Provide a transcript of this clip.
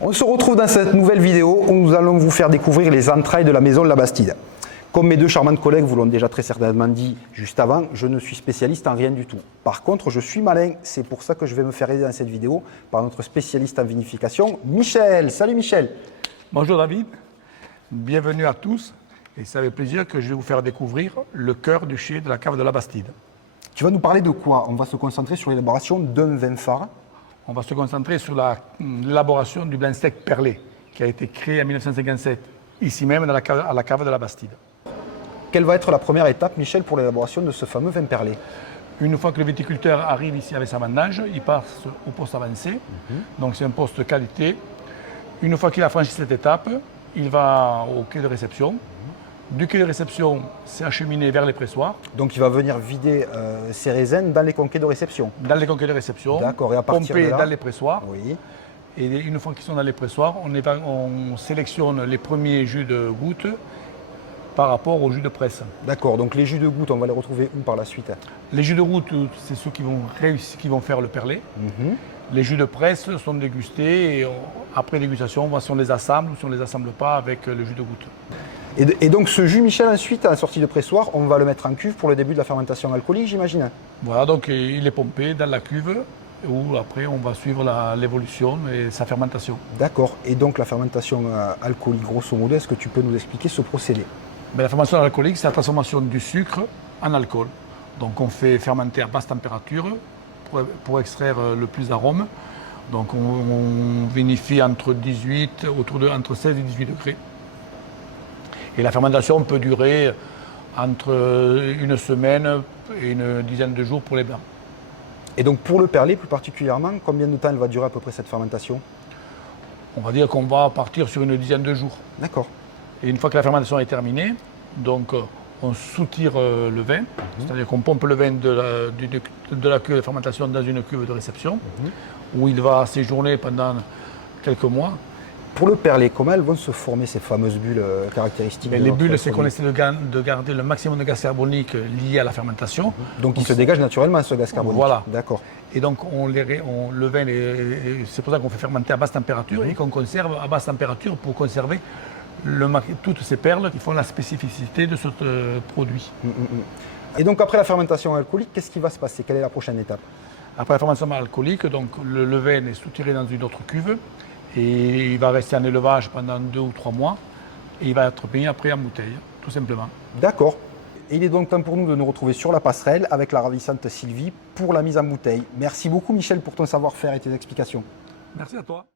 On se retrouve dans cette nouvelle vidéo où nous allons vous faire découvrir les entrailles de la maison de la Bastide. Comme mes deux charmantes collègues vous l'ont déjà très certainement dit juste avant, je ne suis spécialiste en rien du tout. Par contre, je suis malin, c'est pour ça que je vais me faire aider dans cette vidéo par notre spécialiste en vinification, Michel. Salut Michel. Bonjour David, bienvenue à tous et c'est avec plaisir que je vais vous faire découvrir le cœur du chai de la cave de la Bastide. Tu vas nous parler de quoi? On va se concentrer sur l'élaboration d'un vin phare. On va se concentrer sur l'élaboration du blanc sec perlé qui a été créé en 1957, ici même à la cave de la Bastide. Quelle va être la première étape, Michel, pour l'élaboration de ce fameux vin perlé? Une fois que le viticulteur arrive ici avec sa vendange, il passe au poste avancé, donc c'est un poste de qualité. Une fois qu'il a franchi cette étape, il va au quai de réception. Du quai de réception, c'est acheminé vers les pressoirs. Donc il va venir vider ses raisins dans les conquets de réception. Dans les conquets de réception, d'accord, et à partir pompés de là, dans les pressoirs. Oui. Et une fois qu'ils sont dans les pressoirs, on sélectionne les premiers jus de goutte par rapport aux jus de presse. D'accord, donc les jus de goutte, on va les retrouver où par la suite? Les jus de goutte, c'est ceux qui vont faire le perlé. Les jus de presse sont dégustés et après dégustation, on voit si on les assemble ou si on ne les assemble pas avec le jus de goutte. Et donc ce jus, Michel, ensuite, à la sortie de pressoir, on va le mettre en cuve pour le début de la fermentation alcoolique, j'imagine? Voilà, donc il est pompé dans la cuve où après on va suivre l'évolution et sa fermentation. D'accord, et donc la fermentation alcoolique, grosso modo, est-ce que tu peux nous expliquer ce procédé? La fermentation alcoolique, c'est la transformation du sucre en alcool. Donc on fait fermenter à basse température pour extraire le plus d'arômes. Donc on vinifie entre 16 et 18 degrés. Et la fermentation peut durer entre une semaine et une dizaine de jours pour les blancs. Et donc pour le perlé plus particulièrement, combien de temps elle va durer à peu près cette fermentation? On va dire qu'on va partir sur une dizaine de jours. D'accord. Et une fois que la fermentation est terminée, donc on soutire le vin, c'est-à-dire qu'on pompe le vin de la cuve de fermentation dans une cuve de réception, où il va séjourner pendant quelques mois. Pour le perlé, comment elles vont se former ces fameuses bulles caractéristiques? Les bulles, c'est qu'on essaie de garder le maximum de gaz carbonique lié à la fermentation. Donc il se dégage naturellement ce gaz carbonique. Voilà. D'accord. Et donc le vin, c'est pour ça qu'on fait fermenter à basse température et qu'on conserve à basse température pour conserver toutes ces perles qui font la spécificité de ce produit. Et donc après la fermentation alcoolique, qu'est-ce qui va se passer? Quelle est la prochaine étape? Après la fermentation alcoolique, donc le vin est soutiré dans une autre cuve et il va rester en élevage pendant 2 ou 3 mois et il va être mis après en bouteille, tout simplement. D'accord. Et il est donc temps pour nous de nous retrouver sur la passerelle avec la ravissante Sylvie pour la mise en bouteille. Merci beaucoup Michel pour ton savoir-faire et tes explications. Merci à toi.